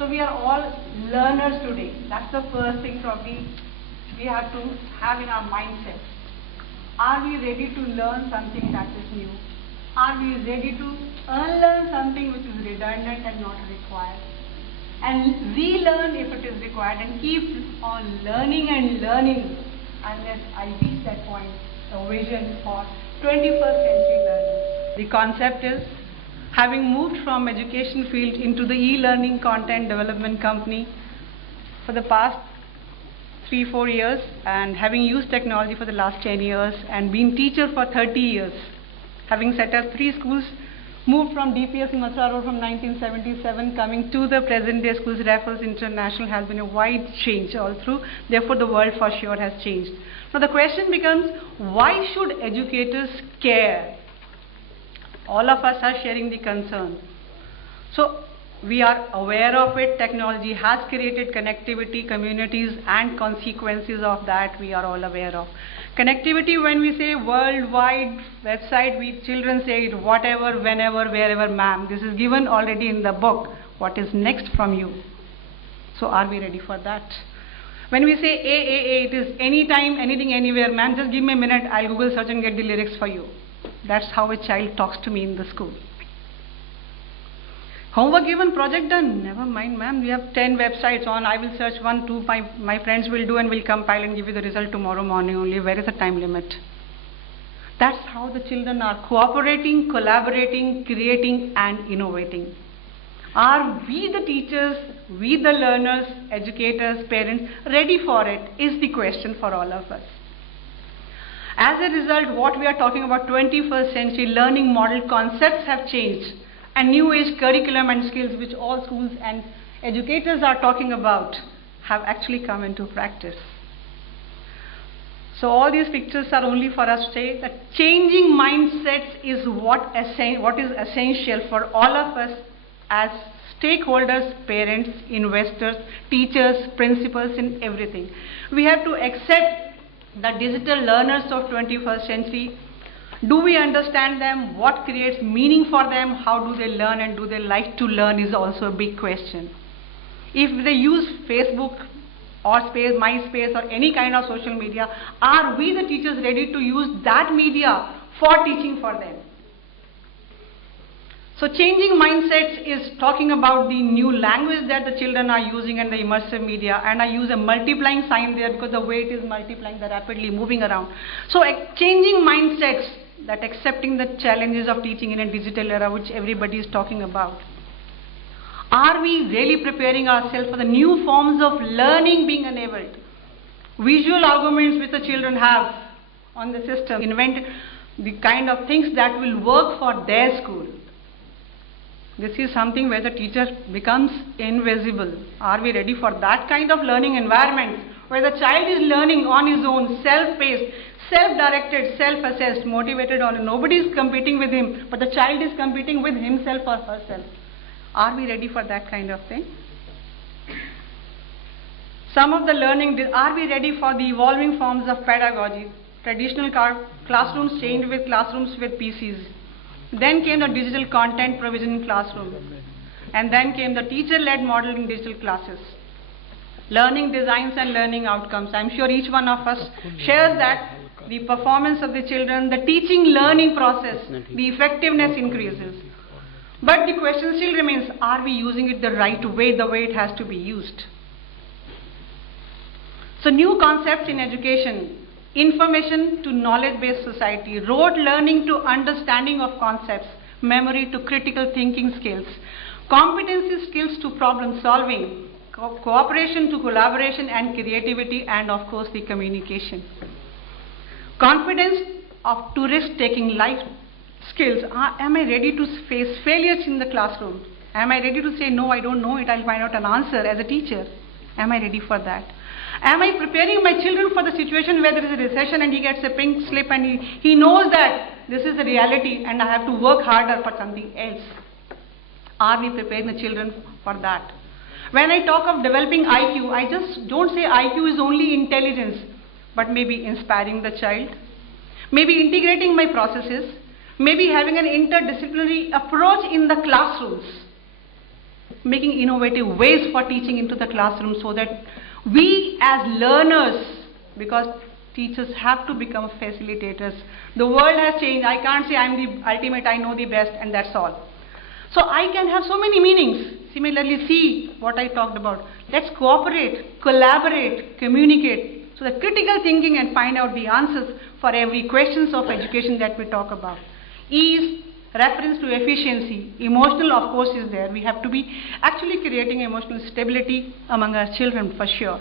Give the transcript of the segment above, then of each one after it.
So we are all learners today. That's the first thing probably we have to have in our mindset. Are we ready to learn something that is new? Are we ready to unlearn something which is redundant and not required? And relearn if it is required, and keep on learning and learning unless I reach that point, the vision for 21st century learning. The concept is, having moved from education field into the e-learning content development company for the past 3-4 years, and having used technology for the last 10 years, and been teacher for 30 years, having set up 3 schools, moved from DPS Mathura Road from 1977, coming to the present day schools, Raffles International has been a wide change all through. Therefore, the world for sure has changed. Now the question becomes, why should educators care? All of us are sharing the concern. So we are aware of it. Technology has created connectivity, communities, and consequences of that we are all aware of. Connectivity, when we say worldwide website, we children say it whatever, whenever, wherever, ma'am. This is given already in the book. What is next from you? So are we ready for that? When we say AAA, it is anytime, anything, anywhere, ma'am, just give me a minute, I'll Google search and get the lyrics for you. That's how a child talks to me in the school. Homework given, project done. Never mind, ma'am, we have 10 websites on. I will search 1, 2, my friends will do and will compile and give you the result tomorrow morning only. Where is the time limit? That's how the children are cooperating, collaborating, creating, and innovating. Are we the teachers, we the learners, educators, parents, ready for it is the question for all of us. As a result, what we are talking about, 21st century learning model concepts have changed, and new age curriculum and skills which all schools and educators are talking about have actually come into practice. So all these pictures are only for us to say that changing mindsets is what is essential for all of us as stakeholders, parents, investors, teachers, principals, in everything. We have to accept the digital learners of 21st century. Do we understand them? What creates meaning for them? How do they learn, and do they like to learn is also a big question. If they use Facebook or MySpace or any kind of social media, are we the teachers ready to use that media for teaching for them? So changing mindsets is talking about the new language that the children are using and the immersive media, and I use a multiplying sign there because the way it is multiplying, they're rapidly moving around. So changing mindsets, that accepting the challenges of teaching in a digital era which everybody is talking about. Are we really preparing ourselves for the new forms of learning being enabled? Visual arguments which the children have on the system, invent the kind of things that will work for their school. This is something where the teacher becomes invisible. Are we ready for that kind of learning environment where the child is learning on his own, self-paced, self-directed, self-assessed, motivated, or nobody is competing with him, but the child is competing with himself or herself? Are we ready for that kind of thing? Some of the learning, are we ready for the evolving forms of pedagogy? Traditional classrooms changed with classrooms with PCs. Then came the digital content provision in classroom. And then came the teacher-led model in digital classes. Learning designs and learning outcomes. I'm sure each one of us shares that the performance of the children, the teaching learning process, the effectiveness increases. But the question still remains, are we using it the right way, the way it has to be used? So new concepts in education. Information to knowledge-based society, rote learning to understanding of concepts, memory to critical thinking skills, competency skills to problem solving, cooperation to collaboration and creativity, and of course the communication. Confidence to risk-taking life skills. Am I ready to face failures in the classroom? Am I ready to say, no, I don't know it, I'll find out an answer as a teacher? Am I ready for that? Am I preparing my children for the situation where there is a recession and he gets a pink slip and he knows that this is the reality and I have to work harder for something else? Are we preparing the children for that? When I talk of developing IQ, I just don't say IQ is only intelligence, but maybe inspiring the child, maybe integrating my processes, maybe having an interdisciplinary approach in the classrooms. making innovative ways for teaching into the classroom so that we as learners, because teachers have to become facilitators. The world has changed. I can't say I'm the ultimate, I know the best, and that's all. So I can have so many meanings. Similarly, see what I talked about. Let's cooperate, collaborate, communicate. So the critical thinking and find out the answers for every questions of education that we talk about. E is reference to efficiency. Emotional, of course, is there. We have to be actually creating emotional stability among our children for sure,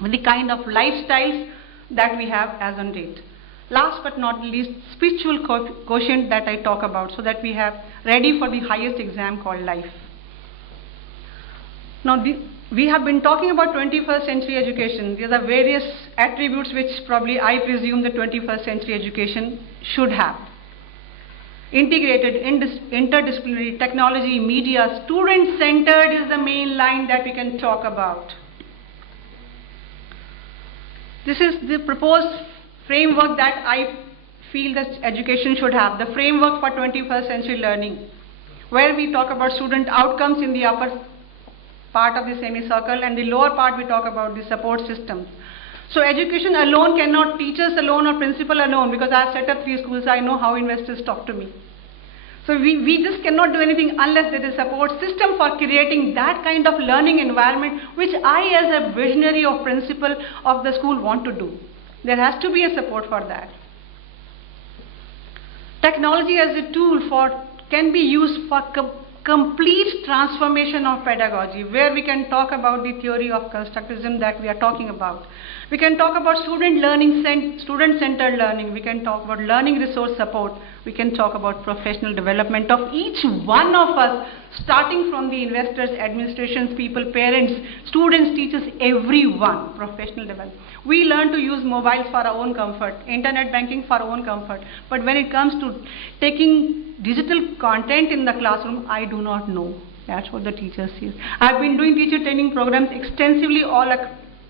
with the kind of lifestyles that we have as on date. Last but not least, spiritual quotient that I talk about, so that we have ready for the highest exam called life. Now, we have been talking about 21st century education. These are various attributes which probably I presume the 21st century education should have. Integrated, interdisciplinary, technology, media, student-centered is the main line that we can talk about. This is the proposed framework that I feel that education should have, the framework for 21st century learning, where we talk about student outcomes in the upper part of the semicircle, and the lower part we talk about the support system. So education alone cannot, teachers alone or principal alone, because I have set up 3 schools, I know how investors talk to me. So we just cannot do anything unless there is a support system for creating that kind of learning environment which I as a visionary or principal of the school want to do. There has to be a support for that. Technology as a tool can be used for complete transformation of pedagogy, where we can talk about the theory of constructivism that we are talking about. We can talk about student-centered learning. We can talk about learning resource support. We can talk about professional development of each one of us, starting from the investors, administrations, people, parents, students, teachers, everyone, professional development. We learn to use mobiles for our own comfort, internet banking for our own comfort. But when it comes to taking digital content in the classroom, I do not know. That's what the teacher says. I've been doing teacher training programs extensively all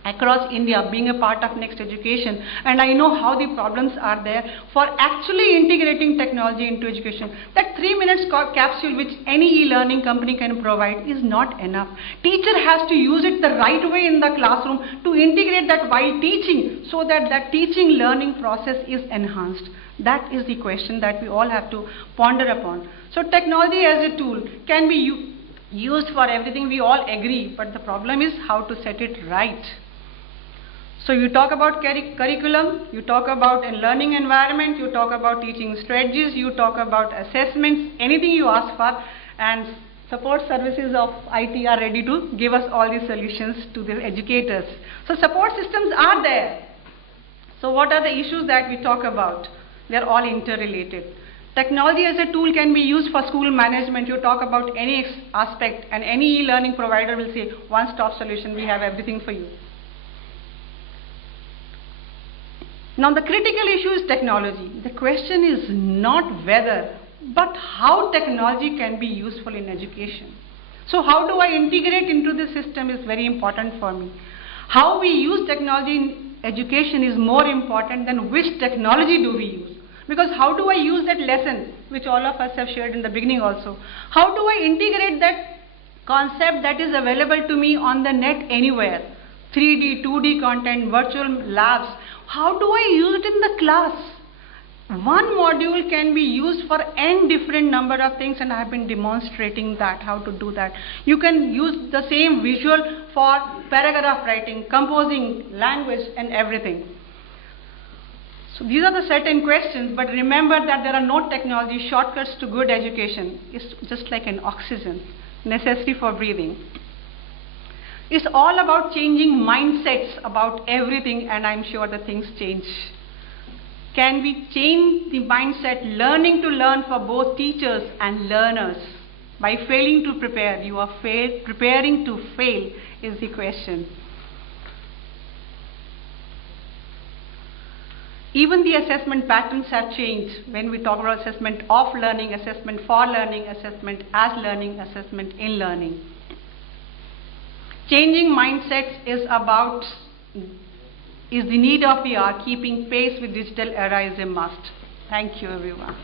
across India, being a part of Next Education, and I know how the problems are there for actually integrating technology into education. That 3 minutes capsule which any e-learning company can provide is not enough. Teacher has to use it the right way in the classroom to integrate that while teaching, so that that teaching learning process is enhanced. That is the question that we all have to ponder upon. So technology as a tool can be used for everything, we all agree, but the problem is how to set it right. So you talk about curriculum, you talk about a learning environment, you talk about teaching strategies, you talk about assessments, anything you ask for, and support services of IT are ready to give us all the solutions to the educators. So support systems are there. So what are the issues that we talk about? They are all interrelated. Technology as a tool can be used for school management. You talk about any aspect, and any e-learning provider will say, one-stop solution, we have everything for you. Now the critical issue is technology. The question is not whether, but how technology can be useful in education. So how do I integrate into the system is very important for me. How we use technology in education is more important than which technology do we use. Because how do I use that lesson, which all of us have shared in the beginning also? How do I integrate that concept that is available to me on the net anywhere? 3D, 2D content, virtual labs. How do I use it in the class? One module can be used for n different number of things, and I have been demonstrating that, how to do that. You can use the same visual for paragraph writing, composing, language, and everything. So these are the certain questions, but remember that there are no technology shortcuts to good education. It's just like an oxygen, necessary for breathing. It's all about changing mindsets about everything, and I'm sure that things change. Can we change the mindset, learning to learn for both teachers and learners? By failing to prepare, you are preparing to fail is the question. Even the assessment patterns have changed when we talk about assessment of learning, assessment for learning, assessment as learning, assessment in learning. Changing mindsets is the need of the hour. Keeping pace with digital era is a must. Thank you, everyone.